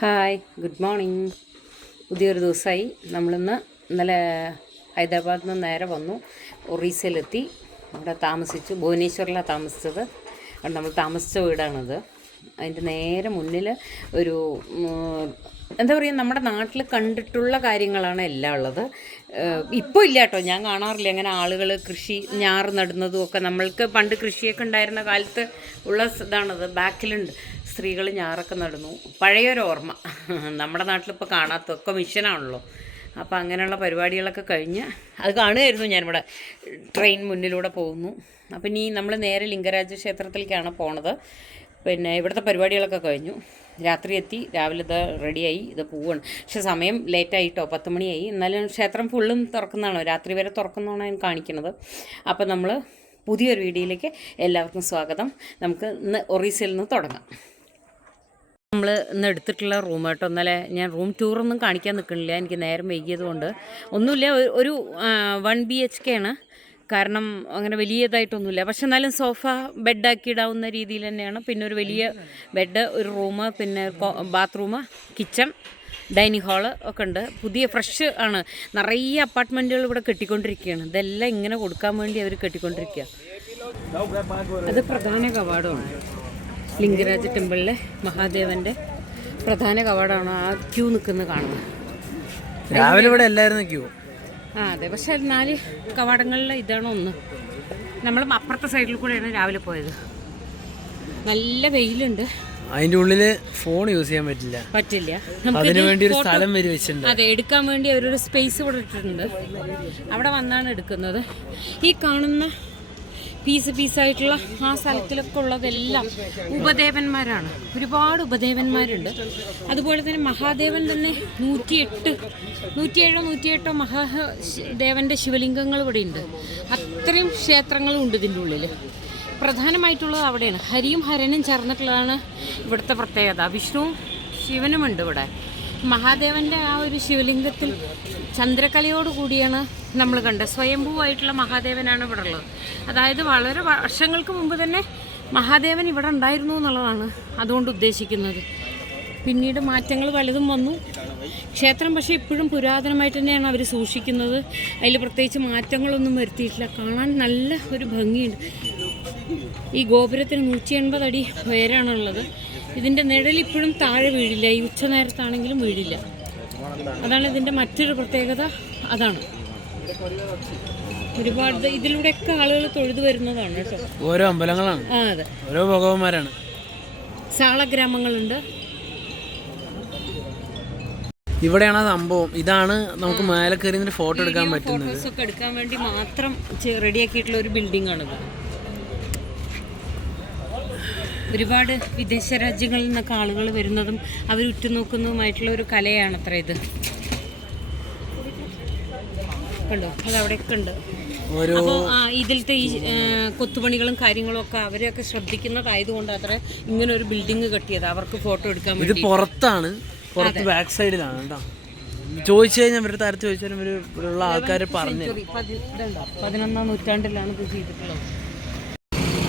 Hi, good morning. പുതിയൊരു ദിവസമായി. ഇന്നലെ ഹൈദരാബാദിൽ നിന്ന് നേരെ വന്നു, ഒറീസയിലെത്തി. അവിടെ താമസിച്ചു. ഭുവനേശ്വറിലാണ് താമസിച്ചത്. അവിടെ നമ്മൾ താമസിച്ച വീടാണത്. അതിൻ്റെ നേരെ മുന്നിൽ ഒരു എന്താ പറയുക, നമ്മുടെ നാട്ടിൽ കണ്ടിട്ടുള്ള കാര്യങ്ങളാണ് എല്ലാം ഉള്ളത്. ഇപ്പോൾ ഇല്ല കേട്ടോ, ഞാൻ കാണാറില്ല അങ്ങനെ ആളുകൾ കൃഷി ഞാറ് നടുന്നതും ഒക്കെ. നമ്മൾക്ക് പണ്ട് കൃഷിയൊക്കെ ഉണ്ടായിരുന്ന കാലത്ത് ഉള്ള ഇതാണത്. ബാക്കിലുണ്ട് സ്ത്രീകൾ ഞാറൊക്കെ നടുന്നു. പഴയൊരു ഓർമ്മ. നമ്മുടെ നാട്ടിലിപ്പോൾ കാണാത്തൊക്കെ മിഷനാണല്ലോ. അപ്പോൾ അങ്ങനെയുള്ള പരിപാടികളൊക്കെ കഴിഞ്ഞ് അത് കാണുമായിരുന്നു. ഞാനിവിടെ ട്രെയിൻ മുന്നിലൂടെ പോകുന്നു. അപ്പം ഇനി നമ്മൾ നേരെ ലിംഗരാജ ക്ഷേത്രത്തിലേക്കാണ് പോണത്. പിന്നെ ഇവിടുത്തെ പരിപാടികളൊക്കെ കഴിഞ്ഞു. രാത്രി എത്തി, രാവിലെ ഇത് റെഡിയായി, ഇത് പോവാണ്. പക്ഷെ സമയം ലേറ്റായിട്ടോ, 10 മണിയായി. എന്നാലും ക്ഷേത്രം ഫുള്ളും തുറക്കുന്നതാണോ, രാത്രി വരെ തുറക്കുന്നതാണോ ഞാൻ കാണിക്കുന്നത്. അപ്പോൾ നമ്മൾ പുതിയൊരു വീഡിയോയിലേക്ക് എല്ലാവർക്കും സ്വാഗതം. നമുക്ക് ഇന്ന് ഒറീസയിൽ നിന്ന് തുടങ്ങാം. നമ്മൾ ഇന്ന് എടുത്തിട്ടുള്ള റൂം കേട്ടോ. ഇന്നലെ ഞാൻ റൂം ടൂറൊന്നും കാണിക്കാൻ നിൽക്കണില്ല, എനിക്ക് നേരം വൈകിയത് കൊണ്ട്. ഒന്നുമില്ല, ഒരു 1 BHK ആണ്. കാരണം അങ്ങനെ വലിയതായിട്ടൊന്നുമില്ല. പക്ഷെ എന്നാലും സോഫ ബെഡാക്കി ഇടാവുന്ന രീതിയിൽ തന്നെയാണ്. പിന്നെ ഒരു വലിയ ബെഡ്, ഒരു റൂം, പിന്നെ ബാത്റൂം, കിച്ചൺ, ഡൈനിങ് ഹാള് ഒക്കെ ഉണ്ട്. പുതിയ ഫ്രഷ് ആണ്. നിറയെ അപ്പാർട്ട്മെൻറ്റുകൾ ഇവിടെ കെട്ടിക്കൊണ്ടിരിക്കുകയാണ്. ഇതെല്ലാം ഇങ്ങനെ കൊടുക്കാൻ വേണ്ടി അവർ കെട്ടിക്കൊണ്ടിരിക്കുക. അത് പ്രധാന കവാടമാണ്. ലിംഗരാജ ടെമ്പിളിലെ മഹാദേവൻ്റെ പ്രധാന കവാടമാണ്. ആ ക്യൂ നിൽക്കുന്നത് കാണുന്നത്. രാവിലെ ഇവിടെ എല്ലാവരും ക്യൂ. അതെ, പക്ഷെ 4 കവാടങ്ങളിൽ ഇതാണ് ഒന്ന്. നമ്മൾ അപ്പുറത്തെ സൈഡിൽ കൂടെയാണ് രാവിലെ പോയത്. നല്ല വെയിലുണ്ട്. അതിൻ്റെ ഉള്ളിൽ ഫോൺ യൂസ് ചെയ്യാൻ പറ്റില്ല. അതിനു വേണ്ടി ഒരു സ്ഥലം വരി വെച്ചിട്ടുണ്ട്. അതെ, എടുക്കാൻ വേണ്ടി അവരൊരു സ്പേസ് ഇവിടെ ഇട്ടിട്ടുണ്ട്. അവിടെ വന്നാണ് എടുക്കുന്നത്. ഈ കാണുന്ന പീസായിട്ടുള്ള ആ സ്ഥലത്തിലൊക്കെ ഉള്ളതെല്ലാം ഉപദേവന്മാരാണ്. ഒരുപാട് ഉപദേവന്മാരുണ്ട്. അതുപോലെ തന്നെ മഹാദേവൻ തന്നെ 107 മഹാദേവൻ്റെ ശിവലിംഗങ്ങൾ ഇവിടെ ഉണ്ട്. അത്രയും ക്ഷേത്രങ്ങളും ഉണ്ട് ഇതിൻ്റെ ഉള്ളിൽ. പ്രധാനമായിട്ടുള്ളത് അവിടെയാണ്. ഹരിയും ഹരനും ചേർന്നിട്ടുള്ളതാണ് ഇവിടുത്തെ പ്രത്യേകത. വിഷ്ണുവും ശിവനുമുണ്ട് ഇവിടെ. മഹാദേവൻ്റെ ആ ഒരു ശിവലിംഗത്തിൽ ചന്ദ്രകലയോട് കൂടിയാണ് നമ്മൾ കണ്ടത്. സ്വയംഭൂവായിട്ടുള്ള മഹാദേവനാണ് ഇവിടെ ഉള്ളത്. അതായത് വളരെ വർഷങ്ങൾക്ക് മുമ്പ് തന്നെ മഹാദേവൻ ഇവിടെ ഉണ്ടായിരുന്നു എന്നുള്ളതാണ് അതുകൊണ്ട് ഉദ്ദേശിക്കുന്നത്. പിന്നീട് മാറ്റങ്ങൾ പലതും വന്നു. ക്ഷേത്രം പക്ഷേ ഇപ്പോഴും പുരാതനമായിട്ട് തന്നെയാണ് അവർ സൂക്ഷിക്കുന്നത്. അതിൽ പ്രത്യേകിച്ച് മാറ്റങ്ങളൊന്നും വരുത്തിയിട്ടില്ല. കാണാൻ നല്ല ഒരു ഭംഗിയുണ്ട്. ഈ ഗോപുരത്തിന് 180 അടി ഉയരമാണുള്ളത്. ഇതിൻ്റെ നിഴൽ ഇപ്പോഴും താഴെ വീഴില്ല. ഈ ഉച്ചനേരത്താണെങ്കിലും വീഴില്ല. അതാണ് ഇതിൻ്റെ മറ്റൊരു പ്രത്യേകത. അതാണ് ഒരുപാട് ഇതിലൂടെയൊക്കെ ആളുകൾ തൊഴുതു വരുന്നതാണ് കേട്ടോ. ഓരോ അമ്പലങ്ങളാണ്. അതെ, ഓരോ ഭഗവാന്മാരാണ്. സാളഗ്രാമങ്ങളുണ്ട്. ഇവിടെയാണ് സംഭവം. ഇതാണ് നമുക്ക് മേലെ കയറി ഫോട്ടോ എടുക്കാൻ പറ്റുന്നത്. ഫോട്ടോസൊക്കെ എടുക്കാൻ വേണ്ടി മാത്രം റെഡിയാക്കിയിട്ടുള്ള ഒരു ബിൽഡിംഗ് ആണിത്. ഒരുപാട് വിദേശ രാജ്യങ്ങളിൽ നിന്നൊക്കെ ആളുകൾ വരുന്നതും അവർ ഉറ്റുനോക്കുന്നതുമായിട്ടുള്ള ഒരു കലയാണ് അത്ര ഇത്. കണ്ടോ, അത് അവിടെയൊക്കെ ഉണ്ട്. അപ്പോൾ ഇതിലത്തെ ഈ കൊത്തുപണികളും കാര്യങ്ങളും ഒക്കെ അവരെയൊക്കെ ശ്രദ്ധിക്കുന്നതായതുകൊണ്ട് അത്ര ഇങ്ങനെ ഒരു ബിൽഡിംഗ് കെട്ടിയത് അവർക്ക് ഫോട്ടോ എടുക്കാൻ വേണ്ടി. ഇത് പുറത്താണ്, പുറത്ത് ബാക്ക് സൈഡിലാണ് കേട്ടോ. ചോദിച്ചു കഴിഞ്ഞാൽ അവരുടെ തരത്തിൽ ചോദിച്ചാലും ഇവിടെയുള്ള ആൾക്കാർ പറഞ്ഞു. 11ാം നൂറ്റാണ്ടിലാണ് ഇത് ചെയ്തിട്ടുള്ളത്.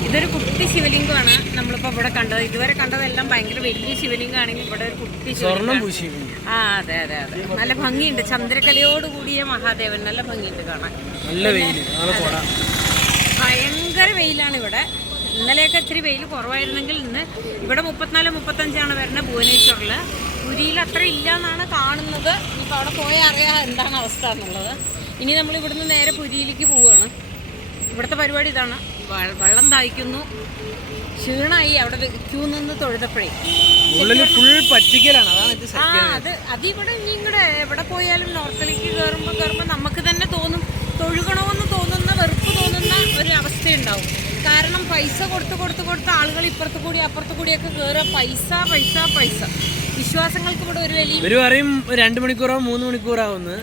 ഇതൊരു കുട്ടി ശിവലിംഗമാണ് നമ്മളിപ്പോൾ ഇവിടെ കണ്ടത്. ഇതുവരെ കണ്ടതെല്ലാം ഭയങ്കര വലിയ ശിവലിംഗമാണെങ്കിൽ ഇവിടെ ഒരു കുട്ടി ശിവലിംഗം. അതെ അതെ അതെ, നല്ല ഭംഗിയുണ്ട്. ചന്ദ്രകലയോട് കൂടിയ മഹാദേവൻ, നല്ല ഭംഗിയുണ്ട് കാണാൻ. നല്ല വെയിൽ, ഭയങ്കര വെയിലാണ് ഇവിടെ. ഇന്നലെയൊക്കെ ഇത്തിരി വെയിൽ കുറവായിരുന്നെങ്കിൽ ഇന്ന് ഇവിടെ 34-35 വരുന്നത് ഭുവനേശ്വറിൽ. പുരിയിൽ അത്ര ഇല്ല എന്നാണ് കാണുന്നത്. ഇപ്പോൾ അവിടെ പോയാൽ അറിയാം എന്താണ് അവസ്ഥ എന്നുള്ളത്. ഇനി നമ്മൾ ഇവിടുന്ന് നേരെ പുരിയിലേക്ക് പോവുകയാണ്. ഇവിടുത്തെ പരിപാടി ഇതാണ്. വെള്ളം ദാഹിക്കുന്നു, ക്ഷീണമായി അവിടെ ക്യൂ നിന്ന് തൊഴുതപ്പോഴേ. അതിവിടെ ഇങ്ങടെ എവിടെ പോയാലും നോർത്തിലേക്ക് കയറുമ്പോൾ നമുക്ക് തന്നെ തോന്നും, തൊഴുകണമെന്ന് തോന്നുന്ന, വെറുപ്പ് തോന്നുന്ന ഒരു അവസ്ഥയുണ്ടാവും. കാരണം പൈസ കൊടുത്ത് ആളുകൾ ഇപ്പുറത്ത് കൂടി അപ്പുറത്ത് കൂടിയൊക്കെ കയറുക. പൈസ വിശ്വാസങ്ങൾക്ക് ഇവിടെ ഒരു വലിയ. ഇവര് പറയും 2 മണിക്കൂറോ 3 മണിക്കൂറാവുന്നു.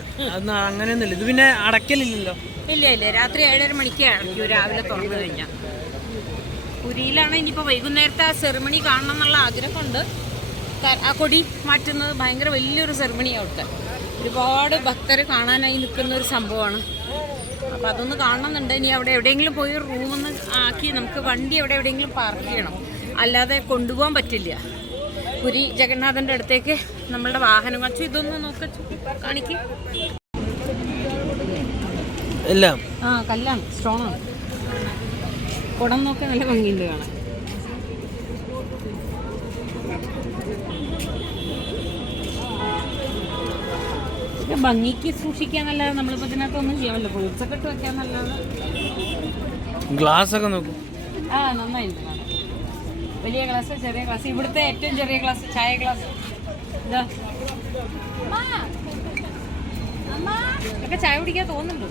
അങ്ങനെയൊന്നുമില്ല. ഇത് പിന്നെ അടക്കലില്ലല്ലോ. ഇല്ല, രാത്രി 7:30 മണിക്ക് അടയ്ക്കും, രാവിലെ തുറന്നു കഴിഞ്ഞാൽ. പുരിയിലാണ് ഇനിയിപ്പോൾ വൈകുന്നേരത്തെ ആ സെറിമണി കാണണം എന്നുള്ള ആഗ്രഹമുണ്ട്. ആ കൊടി മാറ്റുന്നത് ഭയങ്കര വലിയൊരു സെറിമണിയാണ് അവിടുത്തെ. ഒരുപാട് ഭക്തർ കാണാനായി നിൽക്കുന്ന ഒരു സംഭവമാണ്. അപ്പോൾ അതൊന്ന് കാണണമെന്നുണ്ട്. ഇനി അവിടെ എവിടെയെങ്കിലും പോയി റൂമൊന്ന് ആക്കി നമുക്ക് വണ്ടി എവിടെയെങ്കിലും പാർക്ക് ചെയ്യണം, അല്ലാതെ കൊണ്ടുപോകാൻ പറ്റില്ല. പുരി ജഗന്നാഥൻ്റെ അടുത്തേക്ക് നമ്മളുടെ വാഹനം വച്ചു. ഇതൊന്ന് നോക്കച്ചു കാണിക്ക്. എല്ലാം കല്ലാണ്, സ്റ്റോണാണ്. കുടം നോക്കാൻ നല്ല ഭംഗിയുണ്ട് കാണാൻ. ഭംഗിക്ക് സൂക്ഷിക്കാന്നല്ലാതെ നമ്മളിപ്പോൾ ഇതിനകത്തൊന്നും ചെയ്യാമല്ലോ. ഫ്രൂട്ട്സ് ഒക്കെ ഇട്ട് വെക്കാന്നല്ലാതെ. ഗ്ലാസ് ഒക്കെ നോക്കും. നന്നായിട്ട് കാണാം. വലിയ ഗ്ലാസ്, ചെറിയ ഗ്ലാസ്. ഇവിടുത്തെ ഏറ്റവും ചെറിയ ഗ്ലാസ് ചായ ഗ്ലാസ്. ഇതാ ഒക്കെ ചായ കുടിക്കാൻ തോന്നുന്നുണ്ട്.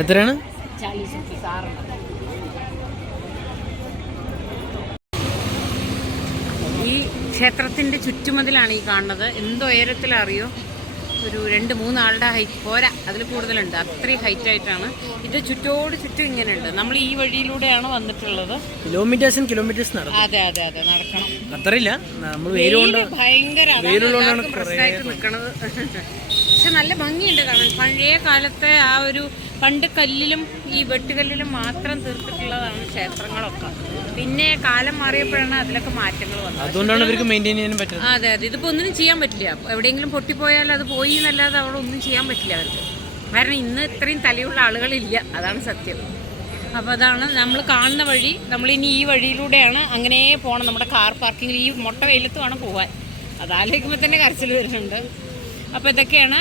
എത്രയാണ്? ഈ ക്ഷേത്രത്തിൻ്റെ ചുറ്റുമതിലാണ് ഈ കാണുന്നത്. എന്തോ ഉയരത്തിലറിയോ, ഒരു 2-3 ആളുടെ ഹൈറ്റ് പോരാ, അതിൽ കൂടുതലുണ്ട്. അത്രയും ഹൈറ്റായിട്ടാണ് ഇത്. ചുറ്റും ഇങ്ങനെയുണ്ട്. നമ്മൾ ഈ വഴിയിലൂടെയാണ് വന്നിട്ടുള്ളത്. കിലോമീറ്റേഴ്സ് നടക്കും. അതെ നടക്കണം. അത്രയില്ല, നമ്മൾ ഭയങ്കര പ്രശ്നമായിട്ട് നിൽക്കണത്. പക്ഷെ നല്ല ഭംഗിയുണ്ട് കാണാൻ. പഴയ കാലത്തെ ആ ഒരു പണ്ട് കല്ലിലും ഈ വെട്ടുകല്ലിലും മാത്രം തീർത്തിട്ടുള്ളതാണ് ക്ഷേത്രങ്ങളൊക്കെ. പിന്നെ കാലം മാറിയപ്പോഴാണ് അതിലൊക്കെ മാറ്റങ്ങൾ വന്നത്. അതുകൊണ്ടാണ് ഇവർക്ക് മെയിൻറ്റെയിൻ ചെയ്യാൻ പറ്റുന്നത്. അതെ ഇതിപ്പോൾ ഒന്നിനും ചെയ്യാൻ പറ്റില്ല. എവിടെയെങ്കിലും പൊട്ടിപ്പോയാൽ അത് പോയി എന്നല്ലാതെ അവിടെ ഒന്നും ചെയ്യാൻ പറ്റില്ല അവർക്ക്. കാരണം ഇന്ന് ഇത്രയും തലയുള്ള ആളുകളില്ല, അതാണ് സത്യം. അപ്പോൾ അതാണ് നമ്മൾ കാണുന്ന വഴി. നമ്മളിനി ഈ വഴിയിലൂടെയാണ് അങ്ങനെ പോകണം. നമ്മുടെ കാർ പാർക്കിങ്ങിൽ ഈ മൊട്ട വെയിലത്ത് വേണം പോകാൻ. അതാലോചിക്കുമ്പോൾ തന്നെ കരച്ചിൽ വരുന്നുണ്ട്. അപ്പോൾ ഇതൊക്കെയാണ്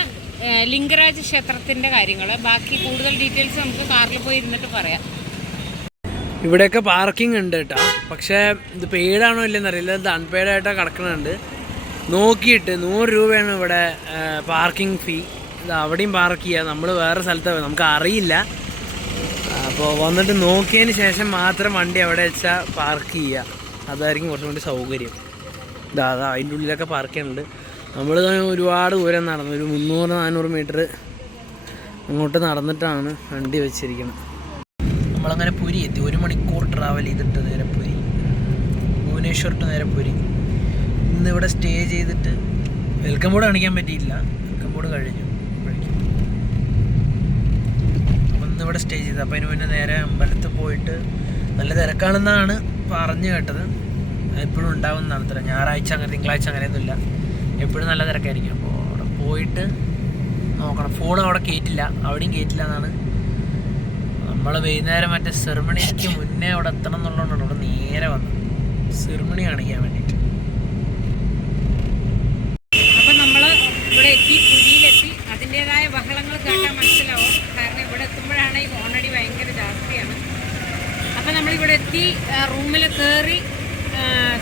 ലിംഗരാജ് ക്ഷേത്രത്തിൻ്റെ കാര്യങ്ങൾ. ബാക്കി കൂടുതൽ ഡീറ്റെയിൽസ് നമുക്ക് കാറിൽ പോയി ഇരുന്നിട്ട് പറയാം. ഇവിടെയൊക്കെ പാർക്കിംഗ് ഉണ്ട് കേട്ടോ. പക്ഷേ ഇത് പെയ്ഡാണോ ഇല്ലെന്ന് അറിയില്ല. ഇത് അൺപെയ്ഡായിട്ടാണ് കിടക്കുന്നുണ്ട്. നോക്കിയിട്ട് 100 രൂപയാണ് ഇവിടെ പാർക്കിംഗ് ഫീ. ഇത് അവിടെയും പാർക്ക് ചെയ്യുക. നമ്മൾ വേറെ സ്ഥലത്ത് നമുക്ക് അറിയില്ല. അപ്പോൾ വന്നിട്ട് നോക്കിയതിന് ശേഷം മാത്രം വണ്ടി അവിടെ വെച്ചാൽ പാർക്ക് ചെയ്യുക. അതായിരിക്കും കുറച്ചും കൂടി സൗകര്യം. അതാ അതിൻ്റെ ഉള്ളിലൊക്കെ പാർക്ക് ചെയ്യുന്നുണ്ട്. നമ്മൾ ഒരുപാട് ദൂരം നടന്നു, ഒരു 300-400 മീറ്റർ അങ്ങോട്ട് നടന്നിട്ടാണ് വണ്ടി വെച്ചിരിക്കുന്നത്. നമ്മളങ്ങനെ പുരി എത്തി. 1 മണിക്കൂർ ട്രാവൽ ചെയ്തിട്ട് നേരെ പുരി, ഭുവനേശ്വർ ടു നേരെ പുരി. ഇന്നിവിടെ സ്റ്റേ ചെയ്തിട്ട് വെൽക്കം ബോർഡ് കാണിക്കാൻ പറ്റിയില്ല, വെൽക്കം ബോർഡ് കഴിഞ്ഞു. അപ്പം ഇന്നിവിടെ സ്റ്റേ ചെയ്ത്. അപ്പോൾ അതിന് മുന്നേ നേരെ അമ്പലത്തിൽ പോയിട്ട്, നല്ല തിരക്കാണെന്നാണ് പറഞ്ഞു കേട്ടത്. എപ്പോഴും ഉണ്ടാവുന്നതാണ് ഇത്ര. ഞായറാഴ്ച അങ്ങനെ തിങ്കളാഴ്ച അങ്ങനെയൊന്നുമില്ല, എപ്പോഴും നല്ല തിരക്കായിരിക്കും. അപ്പോൾ അവിടെ പോയിട്ട് നോക്കണം. ഫോൺ അവിടെ കയറ്റില്ല, അവിടെയും കയറ്റില്ല എന്നാണ്. നമ്മൾ വൈകുന്നേരം മറ്റേ സെറിമണിക്ക് മുന്നേ അവിടെ എത്തണം എന്നുള്ളതുകൊണ്ടാണ് അവിടെ നേരെ വന്നത്, സെറിമണി കാണിക്കാൻ വേണ്ടിയിട്ട്. അപ്പം നമ്മൾ ഇവിടെ എത്തി, പുരിയിലെത്തി. അതിൻ്റേതായ ബഹളങ്ങൾ കേട്ടാൽ മനസ്സിലാവും. കാരണം ഇവിടെ എത്തുമ്പോഴാണ് ഈ ഹോണടി ഭയങ്കര ജാസ്തിയാണ്. അപ്പം നമ്മളിവിടെ എത്തി, റൂമിൽ കയറി.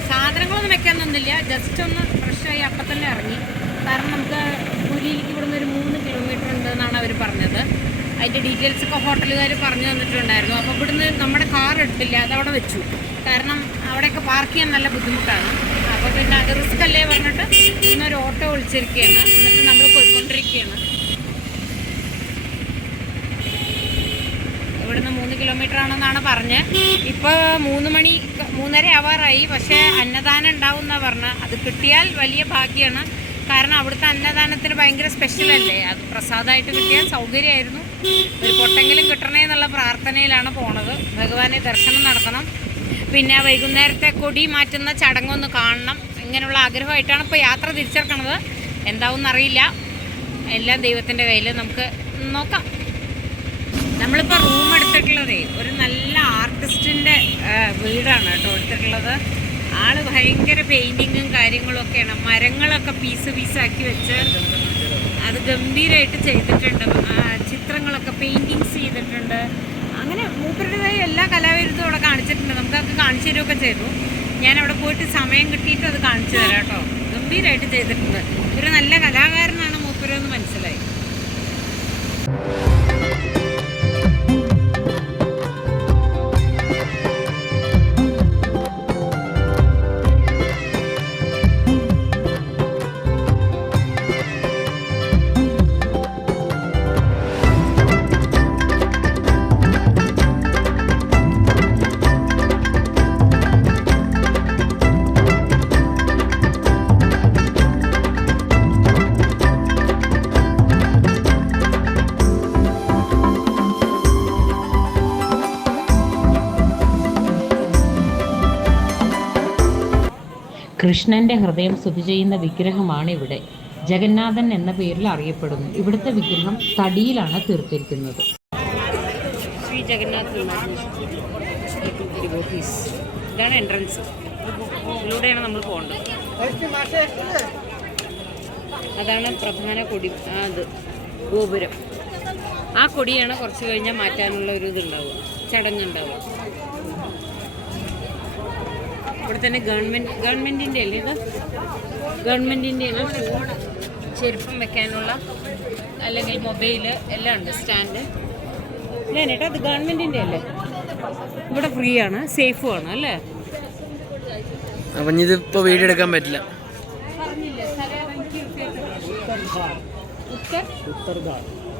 സാധനങ്ങളൊന്നും വെക്കാൻ തന്നില്ല, ജസ്റ്റ് ഒന്ന് ഫ്രഷായി അപ്പം തന്നെ ഇറങ്ങി. കാരണം നമുക്ക് പുരിയിലേക്ക് ഇവിടുന്ന് ഒരു 3 കിലോമീറ്റർ ഉണ്ട് എന്നാണ് അവർ പറഞ്ഞത്. അതിൻ്റെ ഡീറ്റെയിൽസൊക്കെ ഹോട്ടലുകാർ പറഞ്ഞു തന്നിട്ടുണ്ടായിരുന്നു. അപ്പോൾ ഇവിടുന്ന് നമ്മുടെ കാർ എടുത്തില്ല, അതവിടെ വെച്ചു. കാരണം അവിടെയൊക്കെ പാർക്ക് ചെയ്യാൻ നല്ല ബുദ്ധിമുട്ടാണ്. അപ്പോൾ പിന്നെ അത് റിസ്ക് അല്ലേ പറഞ്ഞിട്ട് ഇന്നൊരു ഓട്ടോ വിളിച്ചിരിക്കുകയാണ്. എന്നിട്ട് നമ്മൾ പോയിക്കൊണ്ടിരിക്കുകയാണ്. ഇവിടുന്ന് 3 കിലോമീറ്റർ ആണെന്നാണ് പറഞ്ഞത്. ഇപ്പോൾ 3:30 ആവാറായി. പക്ഷേ അന്നദാനം ഉണ്ടാവും എന്നാണ് പറഞ്ഞത്. അത് കിട്ടിയാൽ വലിയ ഭാഗ്യമാണ്. കാരണം അവിടുത്തെ അന്നദാനത്തിന് ഭയങ്കര സ്പെഷ്യലല്ലേ. അത് പ്രസാദമായിട്ട് കിട്ടിയാൽ സൗകര്യമായിരുന്നു. ഒരു പൊട്ടെങ്കിലും കിട്ടണേ എന്നുള്ള പ്രാർത്ഥനയിലാണ് പോണത്. ഭഗവാനെ ദർശനം നടത്തണം. പിന്നെ വൈകുന്നേരത്തെ കൊടി മാറ്റുന്ന ചടങ്ങൊന്ന് കാണണം. ഇങ്ങനെയുള്ള ആഗ്രഹമായിട്ടാണ് ഇപ്പോൾ യാത്ര തിരിച്ചെടുക്കണത്. എന്താവുമെന്നറിയില്ല. എല്ലാം ദൈവത്തിൻ്റെ കയ്യിൽ. നമുക്ക് നോക്കാം. നമ്മളിപ്പോൾ റൂം എടുത്തിട്ടുള്ളതേ ഒരു നല്ല ആർട്ടിസ്റ്റിൻ്റെ വീടാണ് കേട്ടോ എടുത്തിട്ടുള്ളത്. ആള് ഭയങ്കര പെയിൻറ്റിങ്ങും കാര്യങ്ങളും ഒക്കെയാണ്. മരങ്ങളൊക്കെ പീസാക്കി വെച്ച് അത് ഗംഭീരമായിട്ട് ചെയ്തിട്ടുണ്ട്. ചിത്രങ്ങളൊക്കെ പെയിൻറ്റിങ്സ് ചെയ്തിട്ടുണ്ട്. അങ്ങനെ മൂപ്പരുടേതായ എല്ലാ കലാവിരുദ്ധവും അവിടെ കാണിച്ചിട്ടുണ്ട്. നമുക്കതൊക്കെ കാണിച്ചു തരുമൊക്കെ ചെയ്തു. ഞാനവിടെ പോയിട്ട് സമയം കിട്ടിയിട്ട് അത് കാണിച്ചു തരാം കേട്ടോ. ഗംഭീരമായിട്ട് ചെയ്തിട്ടുണ്ട്. ഒരു നല്ല കലാകാരനാണ് മൂപ്പരെന്ന് മനസ്സിലായി. കൃഷ്ണൻ്റെ ഹൃദയം സ്തുതി ചെയ്യുന്ന വിഗ്രഹമാണ് ഇവിടെ. ജഗന്നാഥൻ എന്ന പേരിൽ അറിയപ്പെടുന്നു. ഇവിടുത്തെ വിഗ്രഹം തടിയിലാണ് തീർത്തിരിക്കുന്നത്. ശ്രീ ജഗന്നാഥ് ഡിവോട്ടീസ്. ഇതാണ് എൻട്രൻസ്. ഇതിലൂടെയാണ് നമ്മൾ പോകേണ്ടത്. അതാണ് പ്രധാന കൊടി. അത് ഗോപുരം. ആ കൊടിയാണ് കുറച്ച് കഴിഞ്ഞാൽ മാറ്റാനുള്ള ഒരു ഇതുണ്ടാവുക, ചടങ്ങുണ്ടാവുക. ഇവിടെ തന്നെ ഗവൺമെൻറ്റിൻ്റെ അല്ലേ ഇത്? ഗവൺമെൻറ്റിൻ്റെ ചെരുപ്പം വെക്കാനുള്ള അല്ലെങ്കിൽ മൊബൈൽ എല്ലാം ഉണ്ട്. സ്റ്റാൻഡ് ഇല്ലേ ചേട്ടാ? അത് ഗവൺമെൻറ്റിൻ്റെ അല്ലേ? ഇവിടെ ഫ്രീ ആണ്, സേഫും ആണ് അല്ലേ? അപ്പം ഇതിപ്പോൾ വീഡിയോ എടുക്കാൻ പറ്റില്ല.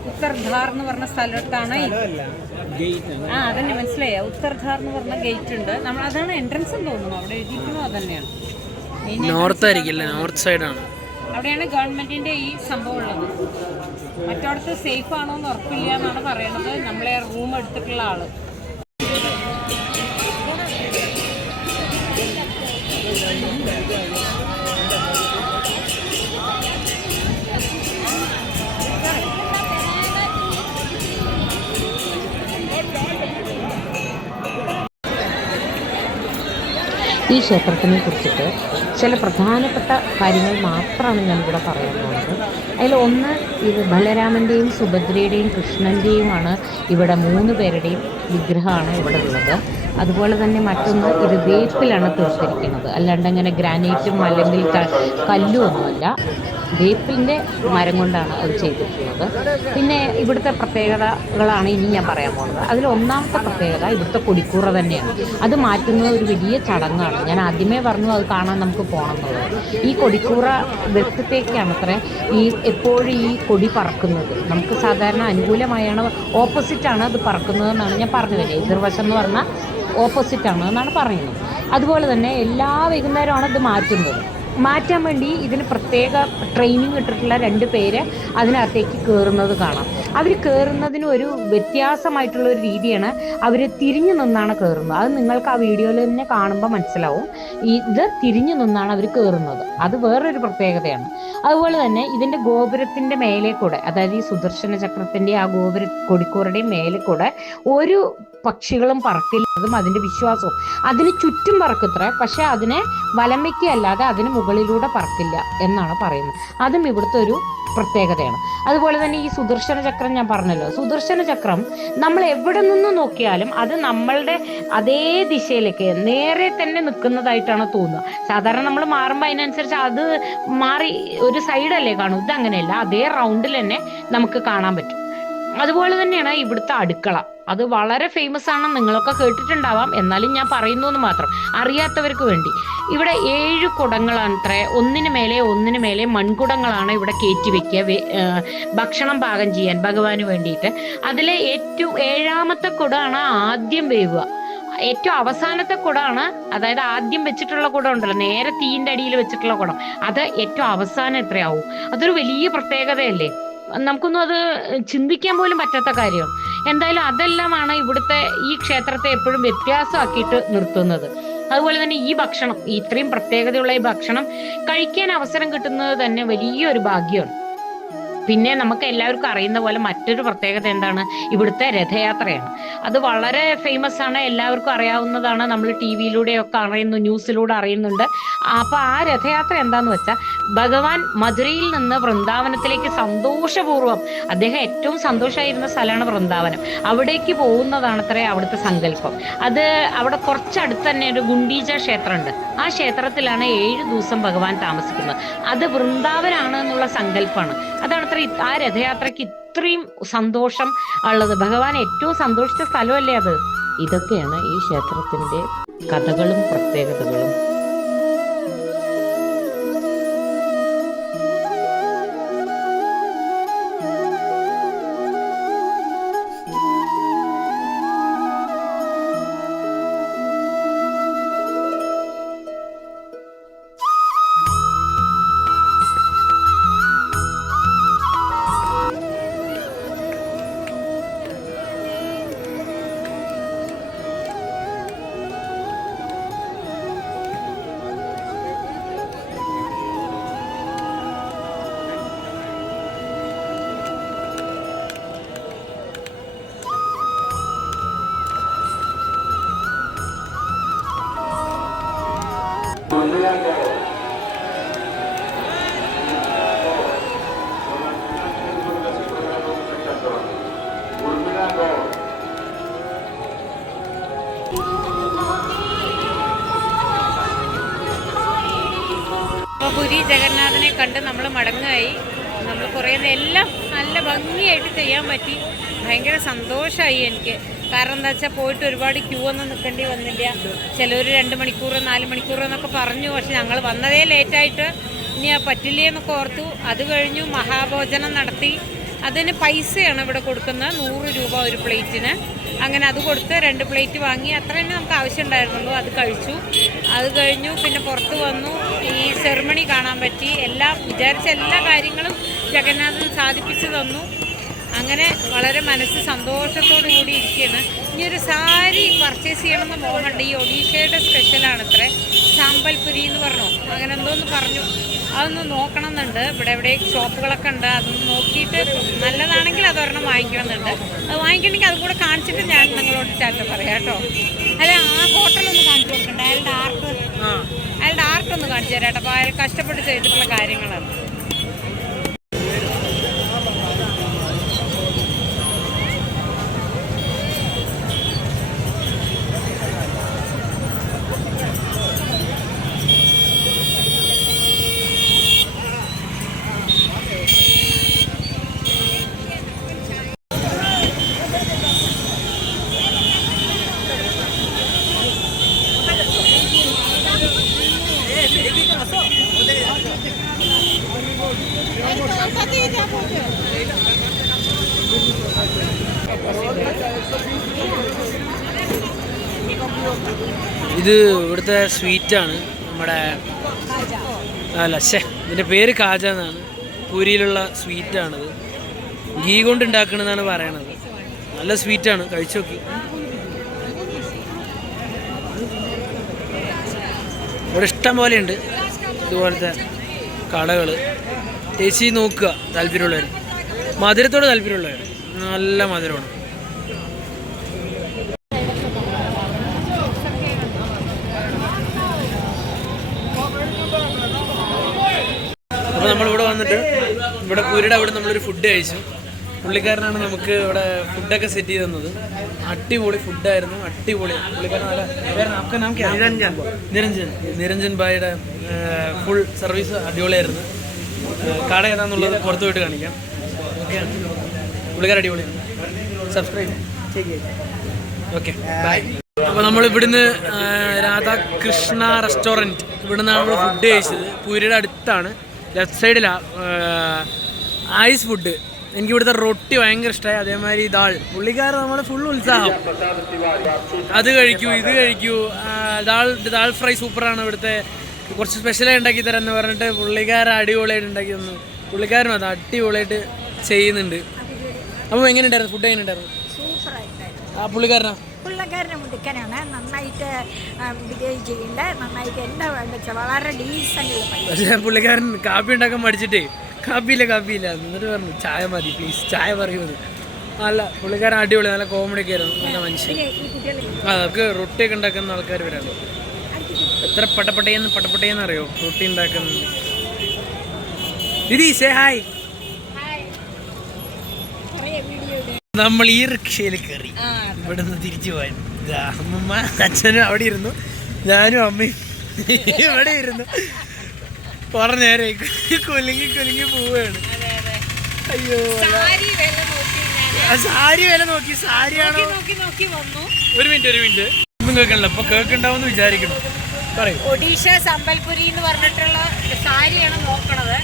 ഉത്തർധാർ എന്ന് പറഞ്ഞ സ്ഥലത്താണ്. അതന്നെ മനസ്സിലായ. ഉത്തർധാർ എന്ന് പറഞ്ഞ ഗേറ്റ് ഉണ്ട്. നമ്മൾ അതാണ് എൻട്രൻസ് എന്ന് തോന്നുന്നു. അവിടെ എഴുതിക്കണോ? അത് തന്നെയാണ്. നോർത്ത് ആയിരിക്കില്ല, നോർത്ത് സൈഡാണ്. അവിടെയാണ് ഗവൺമെന്റിന്റെ ഈ സംഭവം ഉള്ളത്. മറ്റോടത്ത് സേഫ് ആണോ എന്ന് ഉറപ്പില്ല എന്നാണ് പറയണത് നമ്മളെ റൂം എടുത്തിട്ടുള്ള ആള്. ഈ ക്ഷേത്രത്തിനെ കുറിച്ചിട്ട് ചില പ്രധാനപ്പെട്ട കാര്യങ്ങൾ മാത്രമാണ് ഞാനിവിടെ പറയാൻ പോകുന്നത്. അതിൽ ഒന്ന്, ഇത് ബലരാമൻ്റെയും സുഭദ്രയുടെയും കൃഷ്ണൻ്റെയുമാണ് ഇവിടെ 3 പേരുടെയും വിഗ്രഹമാണ് ഇവിടെ ഉള്ളത്. അതുപോലെ തന്നെ മറ്റൊന്ന്, ഇത് വേപ്പിലാണ് തീർത്തിരിക്കുന്നത്, അല്ലാണ്ട് അങ്ങനെ ഗ്രാനൈറ്റും അല്ലെങ്കിൽ കല്ലും ഒന്നുമല്ല. വേപ്പിൻ്റെ മരം കൊണ്ടാണ് അത് ചെയ്തിട്ടുള്ളത്. പിന്നെ ഇവിടുത്തെ പ്രത്യേകതകളാണ് ഇനി ഞാൻ പറയാൻ പോകുന്നത്. അതിൽ ഒന്നാമത്തെ പ്രത്യേകത ഇവിടുത്തെ കൊടിക്കൂറ തന്നെയാണ്. അത് മാറ്റുന്നത് ഒരു വലിയ ചടങ്ങാണ്. ഞാൻ ആദ്യമേ പറഞ്ഞു അത് കാണാൻ നമുക്ക് പോകണം എന്നുള്ളത്. ഈ കൊടിക്കൂറ വെട്ടത്തേക്കാണ് എപ്പോഴും ഈ കൊടി പറക്കുന്നത്. നമുക്ക് സാധാരണ അനുകൂലമായാണ്, ഓപ്പോസിറ്റാണ് അത് പറക്കുന്നതെന്നാണ് ഞാൻ പറഞ്ഞു വരുന്നത്. എതിർവശം എന്ന് പറഞ്ഞാൽ ഓപ്പോസിറ്റാണ് എന്നാണ് പറയുന്നത്. അതുപോലെ തന്നെ എല്ലാ വൈകുന്നേരമാണ് ഇത് മാറ്റാൻ വേണ്ടി ഇതിന് പ്രത്യേക ട്രെയിനിങ് ഇട്ടിട്ടുള്ള 2 പേര് അതിനകത്തേക്ക് കയറുന്നത് കാണാം. അവർ കയറുന്നതിന് ഒരു വ്യത്യാസമായിട്ടുള്ള ഒരു രീതിയാണ്. അവർ തിരിഞ്ഞു നിന്നാണ് കയറുന്നത്. അത് നിങ്ങൾക്ക് ആ വീഡിയോയിൽ തന്നെ കാണുമ്പോൾ മനസ്സിലാവും. ഇത് തിരിഞ്ഞു നിന്നാണ് അവർ കയറുന്നത്. അത് വേറൊരു പ്രത്യേകതയാണ്. അതുപോലെ തന്നെ ഇതിൻ്റെ ഗോപുരത്തിൻ്റെ മേലെ കൂടെ, അതായത് ഈ സുദർശന ചക്രത്തിൻ്റെ ആ കൊടിക്കൂറുടെയും മേലെ കൂടെ ഒരു പക്ഷികളും പറക്കില്ല. അതും അതിൻ്റെ വിശ്വാസവും. അതിന് ചുറ്റും പറക്കത്രേ, പക്ഷെ അതിനെ വലം വയ്ക്കുകയല്ലാതെ അതിന് മുകളിലൂടെ പറക്കില്ല എന്നാണ് പറയുന്നത്. അതും ഇവിടുത്തെ ഒരു പ്രത്യേകതയാണ്. അതുപോലെ തന്നെ ഈ സുദർശന ചക്രം ഞാൻ പറഞ്ഞല്ലോ, സുദർശന ചക്രം നമ്മൾ എവിടെ നിന്ന് നോക്കിയാലും അത് നമ്മളുടെ അതേ ദിശയിലേക്ക് നേരെ തന്നെ നിൽക്കുന്നതായിട്ടാണ് തോന്നുക. സാധാരണ നമ്മൾ മാറുമ്പോൾ അതിനനുസരിച്ച് അത് മാറി ഒരു സൈഡല്ലേ കാണും. ഇത് അങ്ങനെയല്ല, അതേ റൗണ്ടിൽ തന്നെ നമുക്ക് കാണാൻ പറ്റും. അതുപോലെ തന്നെയാണ് ഇവിടുത്തെ അടുക്കള. അത് വളരെ ഫേമസ് ആണ്, നിങ്ങളൊക്കെ കേട്ടിട്ടുണ്ടാവാം. എന്നാലും ഞാൻ പറയുന്നു എന്ന് മാത്രം, അറിയാത്തവർക്ക് വേണ്ടി. ഇവിടെ 7 കുടങ്ങളാണ് അത്രേ. ഒന്നിന് മേലെ മൺകുടങ്ങളാണ് ഇവിടെ കയറ്റി വെക്കുക ഭക്ഷണം പാകം ചെയ്യാൻ ഭഗവാന് വേണ്ടിയിട്ട്. അതിലെ ഏറ്റവും 7ാമത്തെ കുടമാണ് ആദ്യം വേവുക. ഏറ്റവും അവസാനത്തെ കുടമാണ്, അതായത് ആദ്യം വെച്ചിട്ടുള്ള കുടം ഉണ്ടല്ലോ, നേരെ തീൻ്റെ അടിയിൽ വെച്ചിട്ടുള്ള കുടം, അത് ഏറ്റവും അവസാനം എത്രയാവും. അതൊരു വലിയ പ്രത്യേകതയല്ലേ? നമുക്കൊന്നും അത് ചിന്തിക്കാൻ പോലും പറ്റാത്ത കാര്യമാണ്. എന്തായാലും അതെല്ലാമാണ് ഇവിടുത്തെ ഈ ക്ഷേത്രത്തെ എപ്പോഴും വ്യത്യാസമാക്കിയിട്ട് നിർത്തുന്നത്. അതുപോലെ തന്നെ ഈ ഭക്ഷണം, ഇത്രയും പ്രത്യേകതയുള്ള ഈ ഭക്ഷണം കഴിക്കാൻ അവസരം കിട്ടുന്നത് തന്നെ വലിയൊരു ഭാഗ്യമാണ്. പിന്നെ നമുക്ക് എല്ലാവർക്കും അറിയുന്ന പോലെ മറ്റൊരു പ്രത്യേകത എന്താണ്? ഇവിടുത്തെ രഥയാത്രയാണ്. അത് വളരെ ഫേമസ് ആണ്, എല്ലാവർക്കും അറിയാവുന്നതാണ്. നമ്മൾ TV-യിലൂടെയൊക്കെ അറിയുന്നു, ന്യൂസിലൂടെ അറിയുന്നുണ്ട്. അപ്പോൾ ആ രഥയാത്ര എന്താന്ന് വെച്ചാൽ, ഭഗവാൻ മധുരയിൽ നിന്ന് വൃന്ദാവനത്തിലേക്ക് സന്തോഷപൂർവ്വം, അദ്ദേഹം ഏറ്റവും സന്തോഷമായിരുന്ന സ്ഥലമാണ് വൃന്ദാവനം, അവിടേക്ക് പോകുന്നതാണ് അത്രേ അവിടുത്തെ സങ്കല്പം. അത് അവിടെ കുറച്ചടുത്ത് തന്നെ ഒരു ഗുണ്ടീച ക്ഷേത്രമുണ്ട്. ആ ക്ഷേത്രത്തിലാണ് 7 ദിവസം ഭഗവാൻ താമസിക്കുന്നത്. അത് വൃന്ദാവനാണ് എന്നുള്ള സങ്കല്പമാണ്. അതാണ് ആ രഥയാത്രയ്ക്ക് ഇത്രയും സന്തോഷം ഉള്ളത്. ഭഗവാൻ ഏറ്റവും സന്തോഷിച്ച സ്ഥലമല്ലേ അത്. ഇതൊക്കെയാണ് ഈ ക്ഷേത്രത്തിന്റെ കഥകളും പ്രത്യേകതകളും. അപ്പോൾ പുരി ജഗന്നാഥനെ കണ്ട് നമ്മൾ മടങ്ങായി. നമ്മൾ കുറേ എല്ലാം നല്ല ഭംഗിയായിട്ട് ചെയ്യാൻ പറ്റി. ഭയങ്കര സന്തോഷമായി എനിക്ക്. കാരണം എന്താ വെച്ചാൽ പോയിട്ട് ഒരുപാട് ക്യൂ ഒന്നും നിൽക്കേണ്ടി വന്നില്ല. ചിലർ 2 മണിക്കൂർ 4 മണിക്കൂർ എന്നൊക്കെ പറഞ്ഞു. പക്ഷെ ഞങ്ങൾ വന്നതേ ലേറ്റായിട്ട് ഇനി പറ്റില്ലേ എന്നൊക്കെ ഓർത്തു. അത് കഴിഞ്ഞു മഹാഭോജനം നടത്തി. അതിന് പൈസയാണ് ഇവിടെ കൊടുക്കുന്നത്, 100 രൂപ ഒരു പ്ലേറ്റിന്. അങ്ങനെ അത് കൊടുത്ത് 2 പ്ലേറ്റ് വാങ്ങി. അത്ര തന്നെ നമുക്ക് ആവശ്യമുണ്ടായിരുന്നുള്ളൂ. അത് കഴിച്ചു. അത് കഴിഞ്ഞു പിന്നെ പുറത്ത് വന്നു. ഈ സെറിമണി കാണാൻ പറ്റി. എല്ലാം വിചാരിച്ച എല്ലാ കാര്യങ്ങളും ജഗന്നാഥൻ സാധിപ്പിച്ചു തന്നു. അങ്ങനെ വളരെ മനസ്സ് സന്തോഷത്തോടു കൂടി ഇരിക്കുകയാണ്. ഇനി ഒരു സാരി പർച്ചേസ് ചെയ്യണമെന്ന് മോഹമുണ്ട്. ഈ ഒഡീഷയുടെ സ്പെഷ്യലാണത്രേ, സാമ്പൽപുരി എന്ന് പറഞ്ഞു, അങ്ങനെ എന്തോന്ന് പറഞ്ഞു. അതൊന്ന് നോക്കണം എന്നുണ്ട്. ഇവിടെ എവിടെ ഷോപ്പുകളൊക്കെ ഉണ്ട്. അതൊന്ന് നോക്കിയിട്ട് നല്ലതാണെങ്കിൽ അതൊരെണ്ണം വാങ്ങിക്കണമെന്നുണ്ട്. അത് വാങ്ങിക്കണമെങ്കിൽ അതും കൂടെ കാണിച്ചിട്ട് ഞാൻ നിങ്ങളോട് ചാറ്റ പറയാം കേട്ടോ. അല്ല, ആ ഹോട്ടലൊന്ന് കാണിച്ചു കൊടുക്കണ്ടേ? അയാളുടെ ആർട്ടൊന്ന് കാണിച്ചു തരാം കേട്ടോ. അപ്പോൾ അയാൾ കഷ്ടപ്പെട്ട് ചെയ്തിട്ടുള്ള കാര്യങ്ങളാണ്. ഇത് ഇവിടുത്തെ സ്വീറ്റാണ്. നമ്മുടെ ഇതിൻ്റെ പേര് കാജ എന്നാണ്. പൂരിയിലുള്ള സ്വീറ്റാണിത്. ഗീ കൊണ്ട് ഉണ്ടാക്കണമെന്നാണ് പറയണത്. നല്ല സ്വീറ്റാണ്, കഴിച്ചു നോക്കി. ഇവിടെ ഇഷ്ടം പോലെയുണ്ട് ഇതുപോലത്തെ കടകൾ. ചേച്ചി നോക്കുക, താല്പര്യമുള്ളവർ, മധുരത്തോട് താല്പര്യമുള്ളവർ. നല്ല മധുരമാണ്. അപ്പോൾ നമ്മളിവിടെ വന്നിട്ട് ഇവിടെ പൂരിയുടെ അവിടെ നമ്മളൊരു ഫുഡ് കഴിച്ചു. പുള്ളിക്കാരനാണ് നമുക്ക് ഇവിടെ ഫുഡൊക്കെ സെറ്റ് ചെയ്ത് തന്നത്. അടിപൊളി ഫുഡായിരുന്നു, അടിപൊളി. പുള്ളിക്കാരൻ നല്ല നിരഞ്ജൻ ഭായിയുടെ ഫുൾ സർവീസ് അടിപൊളിയായിരുന്നു. കട ഏതാണെന്നുള്ളത് പുറത്തു പോയിട്ട് കാണിക്കാം. ഓക്കെ, പുള്ളിക്കാരൻ അടിപൊളിയാണ്. Subscribe okay, bye. അപ്പോൾ നമ്മൾ ഇവിടുന്ന് രാധാകൃഷ്ണ റെസ്റ്റോറൻറ്റ്, ഇവിടെ നിന്നാണ് നമ്മൾ ഫുഡ് കഴിച്ചത്. പൂരിയുടെ അടുത്താണ്, ലെഫ്റ്റ് സൈഡിലാണ് ഐസ് ഫുഡ്. എനിക്ക് ഇവിടുത്തെ റൊട്ടി ഭയങ്കര ഇഷ്ടമായി. അതേമാതിരി ദാൾ, പുള്ളിക്കാരൻ നമ്മൾ ഫുൾ ഉത്സാഹം. അത് കഴിക്കൂ, ഇത് കഴിക്കൂ. ദാൾ ഫ്രൈ സൂപ്പറാണ്. ഇവിടുത്തെ കുറച്ച് സ്പെഷ്യലായി ഉണ്ടാക്കി തരാമെന്ന് പറഞ്ഞിട്ട് പുള്ളിക്കാരൻ അടിപൊളിയായിട്ട് ഉണ്ടാക്കി തന്നു. പുള്ളിക്കാരനും അത് അടിപൊളിയായിട്ട് ചെയ്യുന്നുണ്ട്. അപ്പോൾ എങ്ങനെയുണ്ടായിരുന്നു ഫുഡ്? എങ്ങനെയുണ്ടായിരുന്നു? ആ പുള്ളിക്കാരനാ? പുള്ളിക്കാരനെ മുടുക്കനാണ്, നന്നായിട്ട് ബിഹേവ് ചെയ്യേണ്ട, നന്നായിട്ട് എന്താ വേണ്ട വളരെ ഡീസൻ്റ്. പക്ഷേ പുള്ളിക്കാരൻ കാപ്പി ഉണ്ടാക്കാൻ പഠിച്ചിട്ടേ കാപ്പിയില്ല എന്നിട്ട് പറഞ്ഞു ചായ മതി പ്ലീസ്, ചായ പറയുന്നത്. നല്ല പുള്ളിക്കാരൻ അടിപൊളി, നല്ല കോമഡി ഒക്കെ ആയിരുന്നു, നല്ല മനുഷ്യൻ. അതൊക്കെ റൊട്ടിയൊക്കെ ഉണ്ടാക്കുന്ന ആൾക്കാർ വരാണ്. എത്ര പട്ടപ്പട്ടയെന്ന് അറിയോ റൊട്ടി ഉണ്ടാക്കുന്നത്? Didi say hi. നമ്മൾ ഈ റിക്ഷയിൽ കയറി ഇവിടെ നിന്ന് തിരിച്ചു പോയി. അമ്മമ്മ അച്ഛനും അവിടെ ഇരുന്നു, ഞാനും അമ്മയും ഇവിടെ ഇരുന്നു. കുറെ നേരം കൊലുങ്ങി പോവുകയാണ്. അയ്യോ, സാരി വില നോക്കി. സാരിയാണോ? ഒരു മിനിറ്റ് ഒന്നും കേൾക്കണില്ല. അപ്പൊ കേൾക്കണ്ടാവും വിചാരിക്കണം. പറയൂ. ഒഡീഷ സമ്പൽപുരി എന്ന് പറഞ്ഞിട്ടുള്ള സാരിയാണ് നോക്കണത്.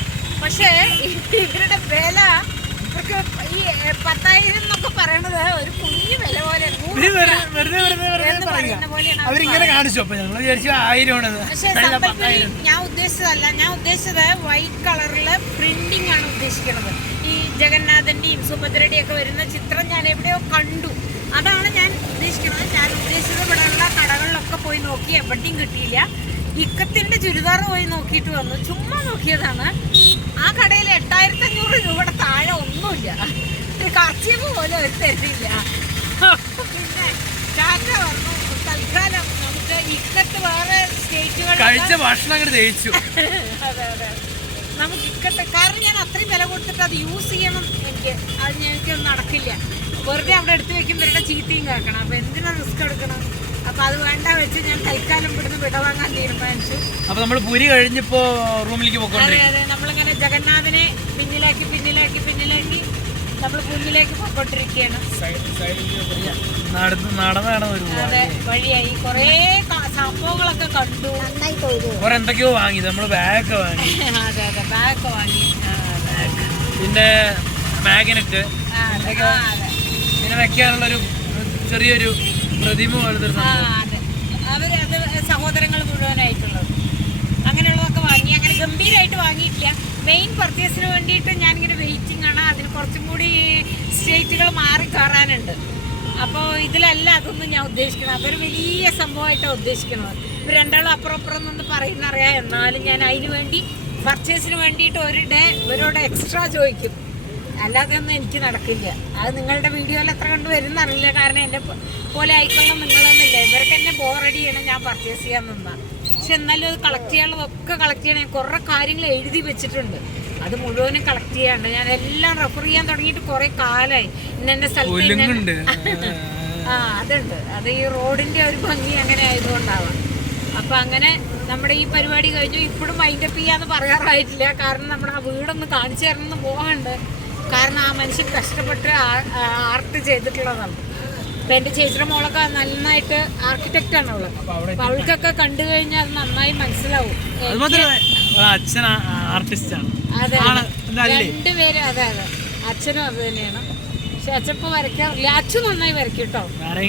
പക്ഷേ ഇവരുടെ വില, ഇവർക്ക് ഈ 10,000 എന്നൊക്കെ പറയണത് ഒരു കുഞ്ഞു വില പോലെയാണ്. അവരിങ്ങനെ കാണിച്ചു. അപ്പൊ ഞങ്ങൾ വിചാരിച്ചു 1000 ആണ്. പക്ഷേ സമ്പൽപുരി ഞാൻ ഉദ്ദേശിച്ചത് വൈറ്റ് കളറില് പ്രിന്റിംഗ് ആണ് ഉദ്ദേശിക്കുന്നത്. ഈ ജഗന്നാഥന്റെയും സുഭദ്രയുടെയും ഒക്കെ വരുന്ന ചിത്രം ഞാൻ എവിടെയോ കണ്ടു. അതാണ് ഞാൻ ഉദ്ദേശിക്കുന്നത്. ഞാൻ ഉദ്ദേശിച്ചത് ഇവിടെയുള്ള കടകളിലൊക്കെ പോയി നോക്കി, എവിടെയും കിട്ടിയില്ല. ഇക്കത്തിന്റെ ചുരിദാർ പോയി നോക്കിയിട്ട് വന്നു, ചുമ്മാ നോക്കിയതാണ്. ആ കടയിൽ 8500 രൂപയുടെ താഴെ ഒന്നുമില്ല. ഒരു കർച്ചീഫ് പോലും അവർ തരുന്നില്ല. പിന്നെ ചാറ്റ പറഞ്ഞു തൽക്കാലം നമുക്ക് ഇക്കത്ത് വേറെ സ്റ്റേറ്റുകൾ കഴിച്ച ഭക്ഷണം അങ്ങോട്ട് ജയിച്ചു. അതെ അതെ, നമുക്ക് ഇക്കട്ടെ. കാരണം ഞാൻ അത്രയും വില കൊടുത്തിട്ട് അത് യൂസ് ചെയ്യണം, എനിക്കൊന്നും നടക്കില്ല. വെറുതെ അവിടെ എടുത്ത് വെക്കുമ്പോഴത്തെ ചീത്തയും കേൾക്കണം. അപ്പോൾ എന്തിനാ റിസ്ക് എടുക്കണം? അപ്പോൾ അത് വേണ്ട വെച്ച് ഞാൻ തൽക്കാലം ഇവിടുന്ന് വിടവാങ്ങാൻ തീരുമാനിച്ചു. അപ്പോൾ നമ്മൾ പുരി കഴിഞ്ഞിപ്പോ റൂമിലേക്ക് പോയിക്കൊണ്ടേ. അതെ അതെ, നമ്മളിങ്ങനെ ജഗന്നാഥനെ പിന്നിലാക്കി നമ്മൾ മുന്നിലേക്ക് പോയിക്കൊണ്ടിരിക്കുകയാണ്. അതെ, വഴിയായി കുറേ സംഭവങ്ങളൊക്കെ കണ്ടു. കുറെ എന്തൊക്കെയോ വാങ്ങി, നമ്മള് ബാഗൊക്കെ വാങ്ങി. അതെ അതെ, ബാഗൊക്കെ വാങ്ങി. പിന്നെ മാഗ്നറ്റ്, പിന്നെ വെക്കാനുള്ളൊരു ചെറിയൊരു പ്രതിമ പോലത്തെ. അതെ, അത് സഹോദരങ്ങൾ മുഴുവനായിട്ടുള്ളത് അങ്ങനെയുള്ളതൊക്കെ വാങ്ങി. അങ്ങനെ ഗംഭീരമായിട്ട് വാങ്ങിയിട്ടില്ല. മെയിൻ പർച്ചേസിന് വേണ്ടിയിട്ട് ഞാനിങ്ങനെ വെയിറ്റിംഗ് ആണ്. അതിന് കുറച്ചും കൂടി സ്റ്റേറ്റുകൾ മാറി കയറാനുണ്ട്. അപ്പോൾ ഇതിലല്ല അതൊന്നും ഞാൻ ഉദ്ദേശിക്കുന്നത്. അതൊരു വലിയ സംഭവമായിട്ടാണ് ഉദ്ദേശിക്കുന്നത്. ഇവർ രണ്ടാളും അപ്പുറം എന്നൊന്ന് പറയുന്നറിയാം. എന്നാലും ഞാൻ അതിന് വേണ്ടി പർച്ചേസിന് വേണ്ടിയിട്ട് ഒരു ഡേ ഇവരോട് എക്സ്ട്രാ ചോദിക്കും. അല്ലാതെ ഒന്നും എനിക്ക് നടക്കില്ല. അത് നിങ്ങളുടെ വീഡിയോയിൽ എത്ര കണ്ട് വരുന്നറിയില്ല. കാരണം എൻ്റെ പോലെ ആയിക്കൊള്ളും നിങ്ങളൊന്നുമില്ല. ഇവർക്ക് എന്നെ ബോറടി ചെയ്യണം ഞാൻ പർച്ചേസ് ചെയ്യാൻ നിന്നാൽ. പക്ഷെ എന്നാലും അത് കളക്ട് ചെയ്യാനുള്ളതൊക്കെ കളക്ട് ചെയ്യണം. കുറേ കാര്യങ്ങൾ എഴുതി വെച്ചിട്ടുണ്ട്, അത് മുഴുവനും കളക്ട് ചെയ്യാണ്ട്. ഞാൻ എല്ലാം റെഫർ ചെയ്യാൻ തുടങ്ങിയിട്ട് കുറേ കാലമായി. ഇന്നെ സ്ഥലത്ത് അതുണ്ട്. അത് ഈ റോഡിൻ്റെ ഒരു ഭംഗി അങ്ങനെ ആയതുകൊണ്ടാവാം. അപ്പം അങ്ങനെ നമ്മുടെ ഈ പരിപാടി കഴിഞ്ഞു. ഇപ്പോഴും വൈൻഡപ്പ് ചെയ്യാന്ന് പറയാറായിട്ടില്ല. കാരണം നമ്മുടെ ആ വീടൊന്ന് കാണിച്ചു തരണമെന്ന് പോകാനുണ്ട്. കാരണം ആ മനുഷ്യൻ കഷ്ടപ്പെട്ട് ആർട്ട് ചെയ്തിട്ടുള്ളതാണ്. അപ്പം എൻ്റെ ചേച്ചിയുടെ മോളൊക്കെ നന്നായിട്ട് ആർക്കിടെക്റ്റാണ് അവള്. അപ്പം അവൾക്കൊക്കെ കണ്ടു കഴിഞ്ഞാൽ അത് നന്നായി മനസ്സിലാവും. അതെ, രണ്ടുപേരും. അതെ അതെ, അച്ഛനും അത് തന്നെയാണ്. പക്ഷെ അച്ഛനിപ്പോൾ വരയ്ക്കാറില്ല. അച്ഛൻ നന്നായി വരയ്ക്കും കേട്ടോ.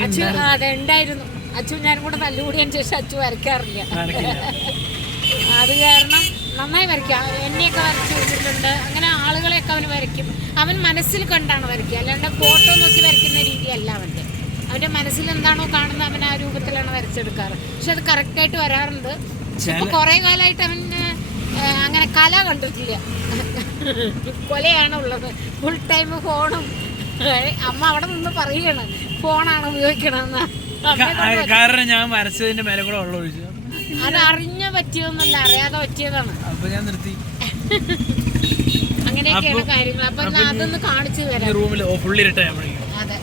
അച്ഛൻ അതെ ഉണ്ടായിരുന്നു. അച്ഛൻ ഞാനും കൂടെ തല്ലുകൂടിയതിന് ശേഷം അച്ഛൻ വരയ്ക്കാറില്ല. അത് കാരണം നന്നായി വരയ്ക്കുക. എന്നെയൊക്കെ വരച്ച് വെച്ചിട്ടുണ്ട്. അങ്ങനെ ആളുകളെയൊക്കെ അവന് വരയ്ക്കും. അവൻ മനസ്സിൽ കണ്ടാണ് വരയ്ക്കുക, അല്ലാണ്ട് ഫോട്ടോ നോക്കി വരയ്ക്കുന്ന രീതിയല്ല അവൻ്റെ. അവൻ്റെ മനസ്സിൽ എന്താണോ കാണുന്നത് അവൻ ആ രൂപത്തിലാണ് വരച്ചെടുക്കാറ്. പക്ഷെ അത് കറക്റ്റായിട്ട് വരാറുണ്ട്. ഇപ്പൊ കുറേ കാലമായിട്ട് അവൻ അങ്ങനെ കല കണ്ടിട്ടില്ല. കൊലയാണ് ഉള്ളത്. ഫുൾ ടൈം ഫോണും. അമ്മ അവിടെ നിന്ന് പറയുകയാണ് ഫോണാണ് ഉപയോഗിക്കണമെന്ന്. കാരണം ഞാൻ വരച്ചതിന്റെ മേലെ കൂടെ വെള്ളം ഒഴിച്ചു. അത് അറിഞ്ഞ പറ്റിയതൊന്നുമല്ല, അറിയാതെ പറ്റിയതാണ്. അപ്പൊ ഞാൻ നിർത്തി. അങ്ങനെയൊക്കെയാണ് കാര്യങ്ങൾ. അപ്പൊ അതൊന്ന് കാണിച്ചു തരാം. റൂമിൽ ഫുള്ളിരിട്ടാ. അതെ.